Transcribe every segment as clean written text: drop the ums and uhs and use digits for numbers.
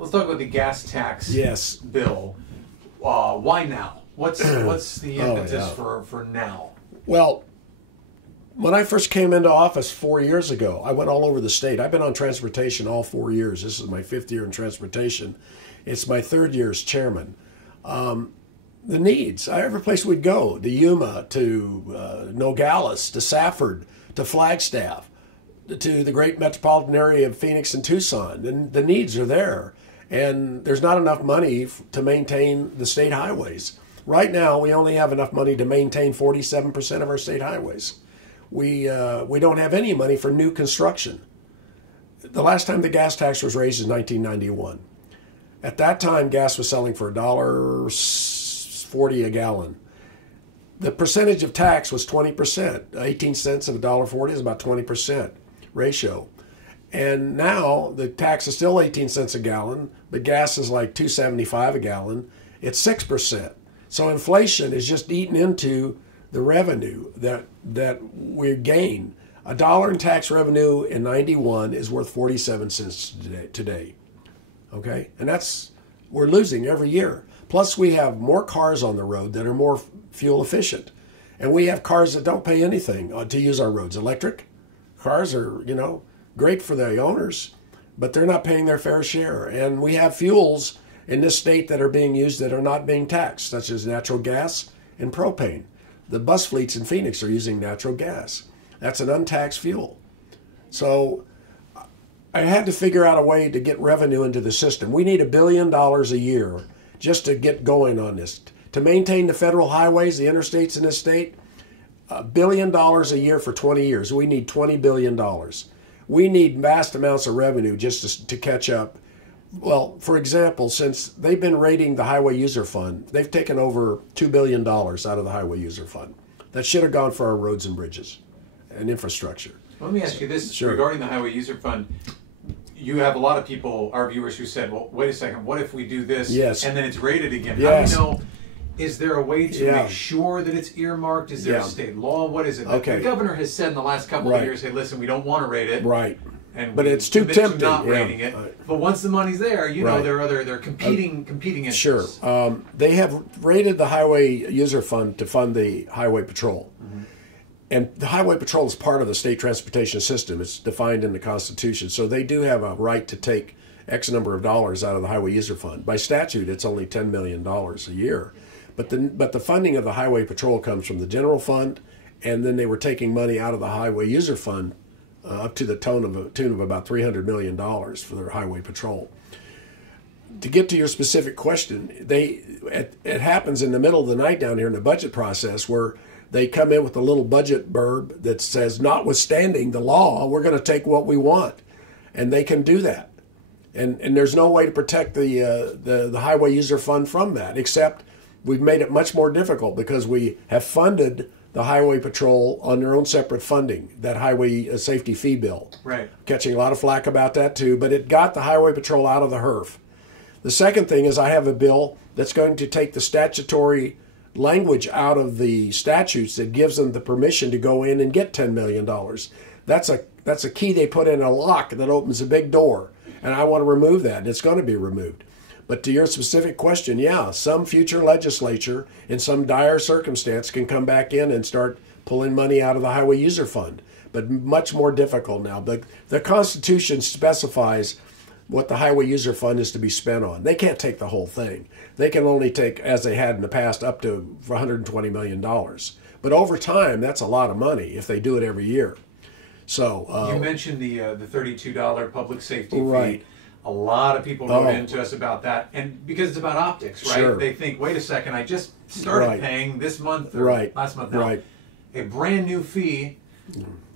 Let's talk about the gas tax bill. Why now? What's the impetus for now? Well, when I first came into office 4 years ago, I went all over the state. I've been on transportation all 4 years. This is my 5th year in transportation. It's my 3rd year as chairman. The needs, every place we'd go, to Yuma, to Nogales, to Safford, to Flagstaff, to the great metropolitan area of Phoenix and Tucson, and the needs are there. And there's not enough money to maintain the state highways. Right now, we only have enough money to maintain 47% of our state highways. We don't have any money for new construction. The last time the gas tax was raised is 1991. At that time, gas was selling for $1.40 a gallon. The percentage of tax was 20%. 18 cents of $1.40 is about 20% ratio. And now the tax is still 18 cents a gallon, but gas is like $2.75 a gallon. It's 6%. So inflation is just eating into the revenue that we gain. $1 in tax revenue in 91 is worth 47 cents today. Okay? And we're losing every year. Plus we have more cars on the road that are more fuel efficient. And we have cars that don't pay anything to use our roads. Electric cars are, great for the owners, but they're not paying their fair share. And we have fuels in this state that are being used that are not being taxed, such as natural gas and propane. The bus fleets in Phoenix are using natural gas. That's an untaxed fuel. So I had to figure out a way to get revenue into the system. We need $1 billion a year just to get going on this. To maintain the federal highways, the interstates in this state, $1 billion a year for 20 years. We need $20 billion. We need vast amounts of revenue just to catch up. Well, for example, since they've been raiding the Highway User Fund, they've taken over $2 billion out of the Highway User Fund. That should have gone for our roads and bridges and infrastructure. Let me ask you this regarding the Highway User Fund. You have a lot of people, our viewers, who said, well, wait a second, what if we do this and then it's raided again? Yes. How do we know? Is there a way to make sure that it's earmarked? Is there a state law? What is it? Okay. The governor has said in the last couple of years, hey, listen, we don't want to raid it. Right. But it's too tempting. Not raiding it. But once the money's there, know there are competing interests. Sure. They have raided the Highway User Fund to fund the Highway Patrol. Mm-hmm. And the Highway Patrol is part of the state transportation system. It's defined in the Constitution. So they do have a right to take X number of dollars out of the Highway User Fund. By statute, it's only $10 million a year. But the funding of the Highway Patrol comes from the general fund, and then they were taking money out of the Highway User Fund up to the tune of about $300 million for their Highway Patrol. To get to your specific question, it happens in the middle of the night down here in the budget process where they come in with a little budget burb that says, notwithstanding the law, we're going to take what we want. And they can do that. And there's no way to protect the Highway User Fund from that, except we've made it much more difficult because we have funded the Highway Patrol on their own separate funding, that highway safety fee bill. Right. Catching a lot of flack about that too, but it got the Highway Patrol out of the HERF. The second thing is I have a bill that's going to take the statutory language out of the statutes that gives them the permission to go in and get $10 million. That's a key they put in a lock that opens a big door, and I want to remove that, and it's going to be removed. But to your specific question, some future legislature in some dire circumstance can come back in and start pulling money out of the Highway User Fund, but much more difficult now. The Constitution specifies what the Highway User Fund is to be spent on. They can't take the whole thing. They can only take, as they had in the past, up to $120 million. But over time, that's a lot of money if they do it every year. So you mentioned the $32 public safety fee. Right. A lot of people wrote into us about that, and because it's about optics, right? Sure. They think, wait a second, I just started paying this month or last month now. Right. A brand new fee.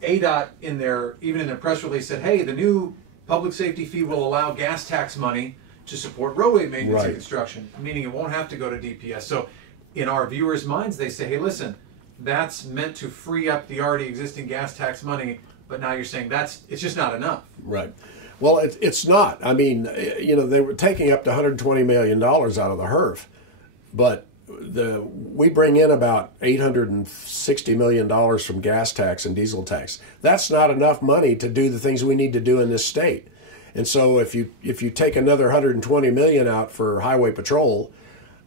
ADOT even in their press release said, hey, the new public safety fee will allow gas tax money to support roadway maintenance and construction, meaning it won't have to go to DPS. So in our viewers' minds, they say, hey, listen, that's meant to free up the already existing gas tax money, but now you're saying it's just not enough. Right. Well, it's not. I mean, they were taking up to $120 million out of the HERF, but we bring in about $860 million from gas tax and diesel tax. That's not enough money to do the things we need to do in this state. And so if you take another 120 million out for highway patrol,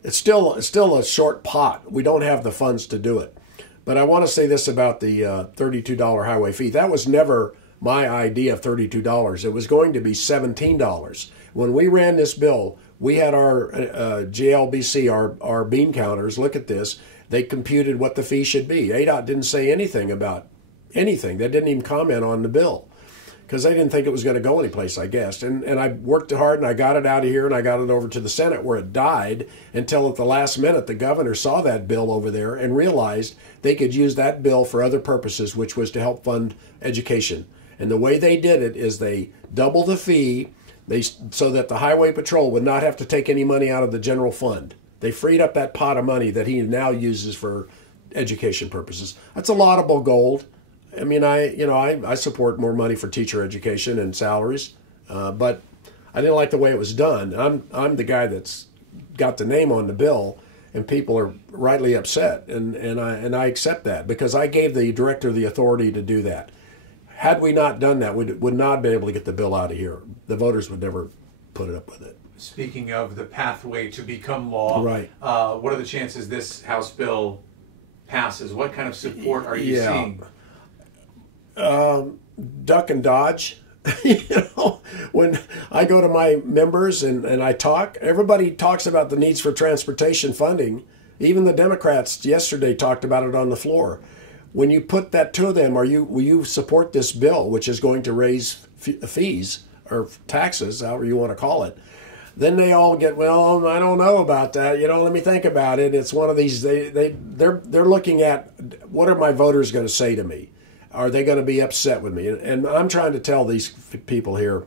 it's still a short pot. We don't have the funds to do it. But I want to say this about the $32 highway fee. That was never my idea of $32. It was going to be $17. When we ran this bill, we had our JLBC, our bean counters, look at this. They computed what the fee should be. ADOT didn't say anything about anything. They didn't even comment on the bill because they didn't think it was going to go anyplace, I guess. And I worked hard, and I got it out of here, and I got it over to the Senate, where it died until at the last minute the governor saw that bill over there and realized they could use that bill for other purposes, which was to help fund education. And the way they did it is they doubled the fee so that the highway patrol would not have to take any money out of the general fund. They freed up that pot of money that he now uses for education purposes. That's a laudable goal. I mean, I support more money for teacher education and salaries, but I didn't like the way it was done. I'm the guy that's got the name on the bill, and people are rightly upset, and I accept that because I gave the director the authority to do that. Had we not done that, we would not be able to get the bill out of here. The voters would never put it up with it. Speaking of the pathway to become law, right? What are the chances this House bill passes? What kind of support are you seeing? Duck and dodge. When I go to my members and I talk, everybody talks about the needs for transportation funding. Even the Democrats yesterday talked about it on the floor. When you put that to them, will you support this bill, which is going to raise fees or taxes, however you want to call it? Then they all get, well, I don't know about that. Let me think about it. It's one of these. They're looking at, what are my voters going to say to me? Are they going to be upset with me? And I'm trying to tell these people here,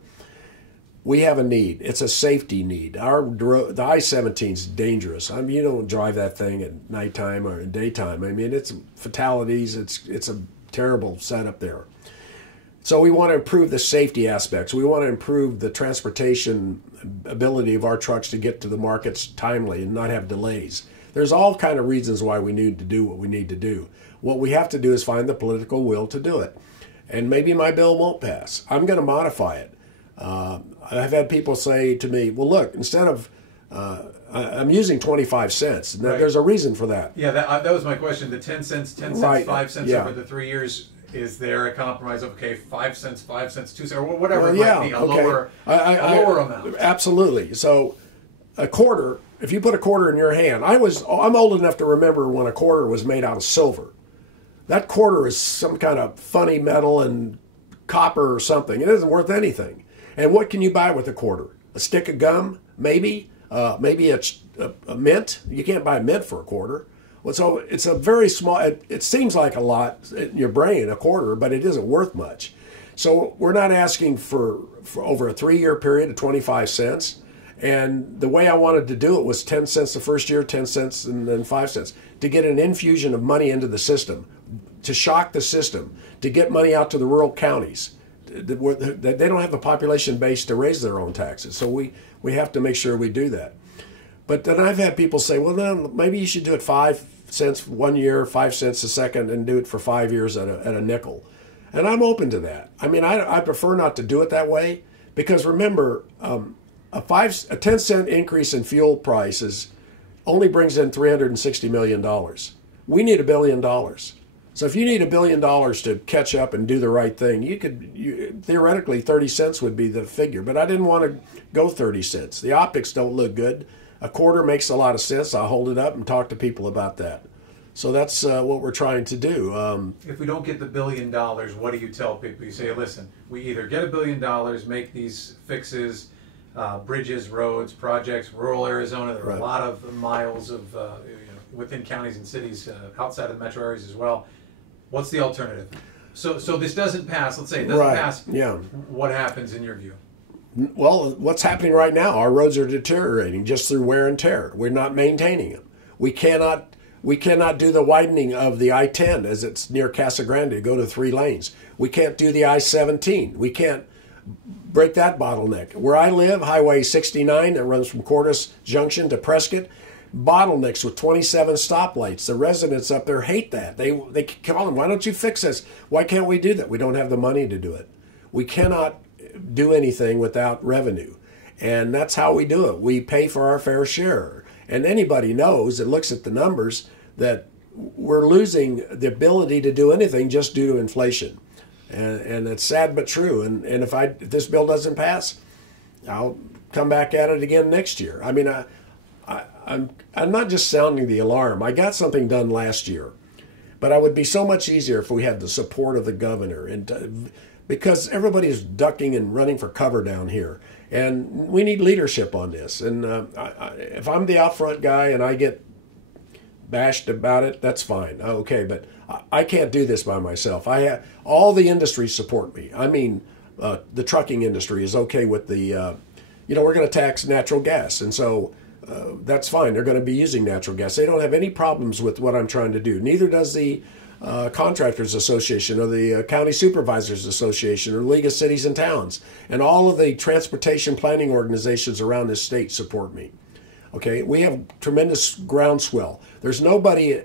we have a need. It's a safety need. The I-17 is dangerous. I mean, you don't drive that thing at nighttime or in daytime. I mean, it's fatalities. It's a terrible setup there. So we want to improve the safety aspects. We want to improve the transportation ability of our trucks to get to the markets timely and not have delays. There's all kind of reasons why we need to do what we need to do. What we have to do is find the political will to do it. And maybe my bill won't pass. I'm going to modify it. I've had people say to me, well, look, instead of, I'm using 25 cents. Now, there's a reason for that. Yeah, that was my question. The 10 cents, right. 5 cents Yeah. over the 3 years. Is there a compromise of, okay, 5 cents, 2 cents, or whatever Well, might be, a okay. lower amount? Absolutely. So a quarter, if you put a quarter in your hand, I'm old enough to remember when a quarter was made out of silver. That quarter is some kind of funny metal and copper or something. It isn't worth anything. And what can you buy with a quarter? A stick of gum, maybe? Maybe a mint? You can't buy mint for a quarter. Well, so it's a very small, it seems like a lot in your brain, a quarter, but it isn't worth much. So we're not asking for over a 3-year period of 25 cents. And the way I wanted to do it was 10 cents the first year, 10 cents, and then 5 cents, to get an infusion of money into the system, to shock the system, to get money out to the rural counties. They don't have the population base to raise their own taxes. So we have to make sure we do that. But then I've had people say, well, then maybe you should do it 5 cents 1 year, 5 cents a second, and do it for 5 years at a nickel. And I'm open to that. I mean, I prefer not to do it that way because remember, a 10 cent increase in fuel prices only brings in $360 million. We need $1 billion. So if you need $1 billion to catch up and do the right thing, theoretically 30 cents would be the figure. But I didn't want to go 30 cents. The optics don't look good. A quarter makes a lot of sense. I'll hold it up and talk to people about that. So that's what we're trying to do. If we don't get the $1 billion, what do you tell people? You say, listen, we either get $1 billion, make these fixes, bridges, roads, projects, rural Arizona. There are a lot of miles of within counties and cities outside of the metro areas as well. What's the alternative? So this doesn't pass. Let's say it doesn't pass. Yeah. What happens in your view? Well, what's happening right now? Our roads are deteriorating just through wear and tear. We're not maintaining them. We cannot do the widening of the I-10 as it's near Casa Grande, go to 3 lanes. We can't do the I-17. We can't break that bottleneck. Where I live, Highway 69 that runs from Cordes Junction to Prescott, bottlenecks with 27 stoplights. The residents up there hate that. They call them, why don't you fix this? Why can't we do that? We don't have the money to do it. We cannot do anything without revenue. And that's how we do it. We pay for our fair share. And anybody knows that looks at the numbers that we're losing the ability to do anything just due to inflation. And it's sad but true. And if this bill doesn't pass, I'll come back at it again next year. I mean, I'm not just sounding the alarm. I got something done last year, but it would be so much easier if we had the support of the governor, and because everybody's ducking and running for cover down here, and we need leadership on this. And if I'm the out front guy and I get bashed about it, that's fine. Okay, but I can't do this by myself. I have all the industries support me. I mean, the trucking industry is okay with the, we're going to tax natural gas, and so that's fine. They're going to be using natural gas. They don't have any problems with what I'm trying to do. Neither does the Contractors Association or the County Supervisors Association or League of Cities and Towns. And all of the transportation planning organizations around this state support me. Okay, we have tremendous groundswell. There's nobody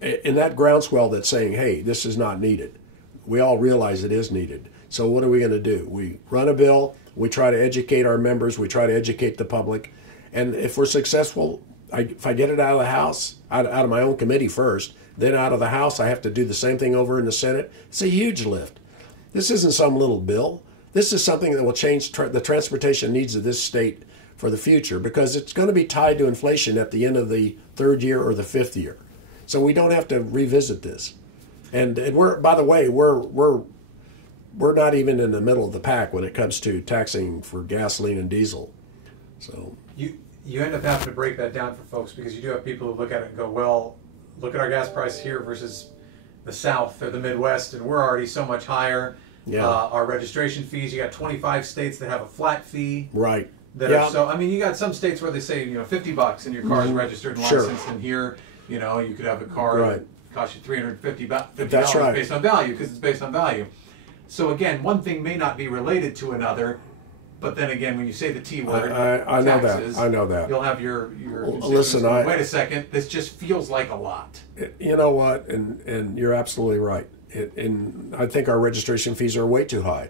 in that groundswell that's saying, hey, this is not needed. We all realize it is needed. So what are we going to do? We run a bill. We try to educate our members. We try to educate the public. And if we're successful, if I get it out of the House, out of my own committee first, then out of the House, I have to do the same thing over in the Senate. It's a huge lift. This isn't some little bill. This is something that will change the transportation needs of this state for the future, because it's going to be tied to inflation at the end of the third year or the fifth year. So we don't have to revisit this. And we're, by the way, we're not even in the middle of the pack when it comes to taxing for gasoline and diesel. So you end up having to break that down for folks, because you do have people who look at it and go, well, look at our gas price here versus the South or the Midwest, and we're already so much higher. Yeah. Our registration fees, you got 25 states that have a flat fee. Right. So, I mean, you got some states where they say, $50 and your car is registered and licensed, and here, you could have a car that costs you $350 That's right. based on value, because it's based on value. So again, one thing may not be related to another, but then again, when you say the T word, I know taxes, that. I know that. You'll have your listen. Wait a second. This just feels like a lot. You know what? And you're absolutely right. And I think our registration fees are way too high.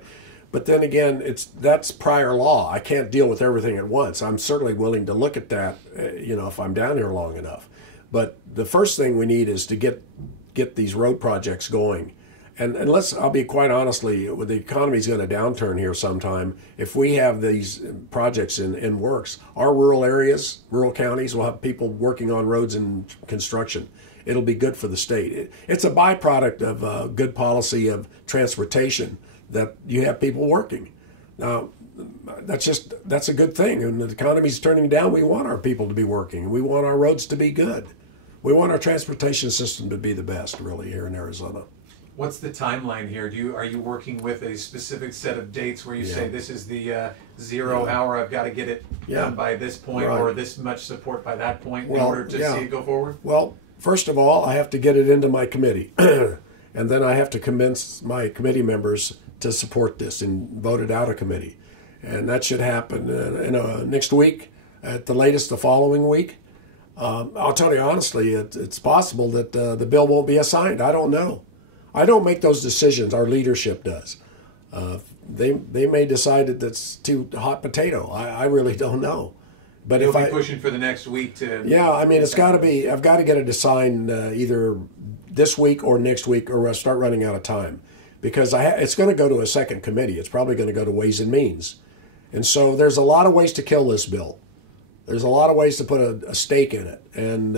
But then again, that's prior law. I can't deal with everything at once. I'm certainly willing to look at that, if I'm down here long enough. But the first thing we need is to get these road projects going. And I'll be quite honestly, the economy's going to downturn here sometime. If we have these projects in works, our rural areas, rural counties will have people working on roads and construction. It'll be good for the state. It's a byproduct of good policy of transportation that you have people working. Now, that's a good thing. And the economy's turning down. We want our people to be working. We want our roads to be good. We want our transportation system to be the best, really, here in Arizona. What's the timeline here? Are you working with a specific set of dates where you say this is the 0 hour, I've got to get it done by this point, or this much support by that point in order to see it go forward? Well, first of all, I have to get it into my committee. And then I have to convince my committee members to support this and vote it out of committee. And that should happen next week, at the latest the following week. I'll tell you honestly, it's possible that the bill won't be assigned. I don't know. I don't make those decisions. Our leadership does. They may decide that that's too hot potato. I really don't know. But You'll be pushing for the next week to. Yeah, I mean, it's got to be. I've got to get it assigned either this week or next week, or I'll start running out of time, because it's going to go to a second committee. It's probably going to go to Ways and Means, and so there's a lot of ways to kill this bill. There's a lot of ways to put a stake in it, and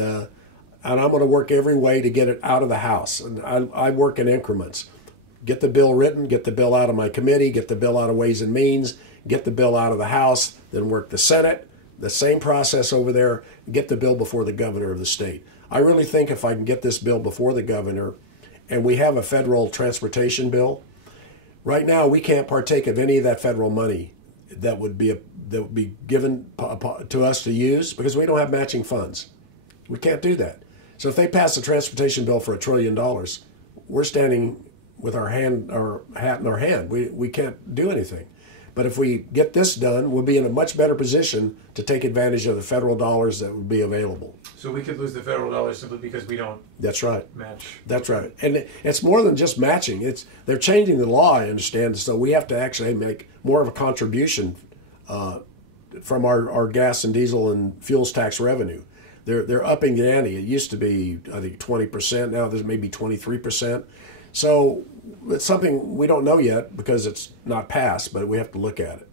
I'm going to work every way to get it out of the House. And I work in increments. Get the bill written, get the bill out of my committee, get the bill out of Ways and Means, get the bill out of the House, then work the Senate, the same process over there, get the bill before the governor of the state. I really think if I can get this bill before the governor, and we have a federal transportation bill, right now we can't partake of any of that federal money that would be given to us to use, because we don't have matching funds. We can't do that. So if they pass a transportation bill for $1 trillion, we're standing with our hat in our hand. We can't do anything. But if we get this done, we'll be in a much better position to take advantage of the federal dollars that would be available. So we could lose the federal dollars simply because we don't. That's right. Match. That's right. And it's more than just matching. They're changing the law, I understand. So we have to actually make more of a contribution from our gas and diesel and fuels tax revenue. They're upping the ante. It used to be, I think, 20%. Now there's maybe 23%. So it's something we don't know yet because it's not passed, but we have to look at it.